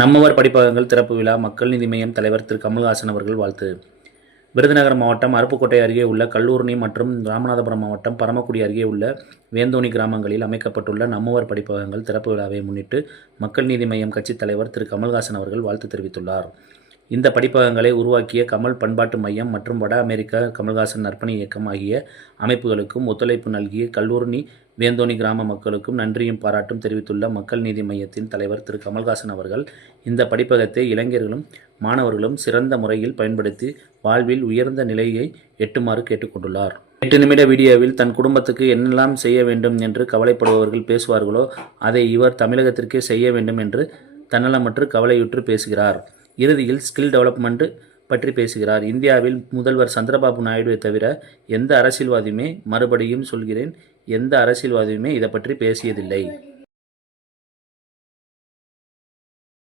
நம்மவர் படிப்பகங்கள் திறப்பு விழா மக்கள் நீதி மையம் தலைவர் திரு. கமல்ஹாசன் அவர்கள் வாழ்த்து. விருதுநகர் மாவட்டம் அருப்புக்கோட்டை அருகே உள்ள கல்லூரணி மற்றும் ராமநாதபுரம் மாவட்டம் பரமக்குடி அருகே உள்ள வேந்தோணி கிராமங்களில் அமைக்கப்பட்டுள்ள நம்மவர் படிப்பகங்கள் திறப்பு விழாவை முன்னிட்டு மக்கள் நீதி மய்யம் கட்சித் தலைவர் திரு. கமல்ஹாசன் அவர்கள் வாழ்த்து தெரிவித்துள்ளார். இந்த படிப்பகங்களை உருவாக்கிய கமல் பண்பாட்டு மையம் மற்றும் வட அமெரிக்க கமல்ஹாசன் நற்பணி இயக்கம் ஆகிய அமைப்புகளுக்கும் ஒத்துழைப்பு நல்கிய கல்லூர்னி வேந்தோணி கிராம மக்களுக்கும் நன்றியும் பாராட்டும் தெரிவித்துள்ள மக்கள் நீதி மையத்தின் தலைவர் திரு கமல்ஹாசன் அவர்கள் இந்த படிப்பகத்தை இளைஞர்களும் மாணவர்களும் சிறந்த முறையில் பயன்படுத்தி வாழ்வில் உயர்ந்த நிலையை எட்டுமாறு கேட்டுக்கொண்டுள்ளார். எட்டு நிமிட வீடியோவில் தன் குடும்பத்துக்கு என்னெல்லாம் செய்ய வேண்டும் என்று கவலைப்படுபவர்கள் பேசுவார்களோ அதை இவர் தமிழகத்திற்கே செய்ய வேண்டும் என்று தன்னலமற்று கவலையுற்று பேசுகிறார். இறுதியில் ஸ்கில் டெவலப்மெண்ட் பற்றி பேசுகிறார். இந்தியாவில் முதல்வர் சந்திரபாபு நாயுடுவை தவிர எந்த அரசியல்வாதியுமே மறுபடியும் சொல்கிறேன் எந்த அரசியல்வாதியுமே இதை பற்றி பேசியதில்லை.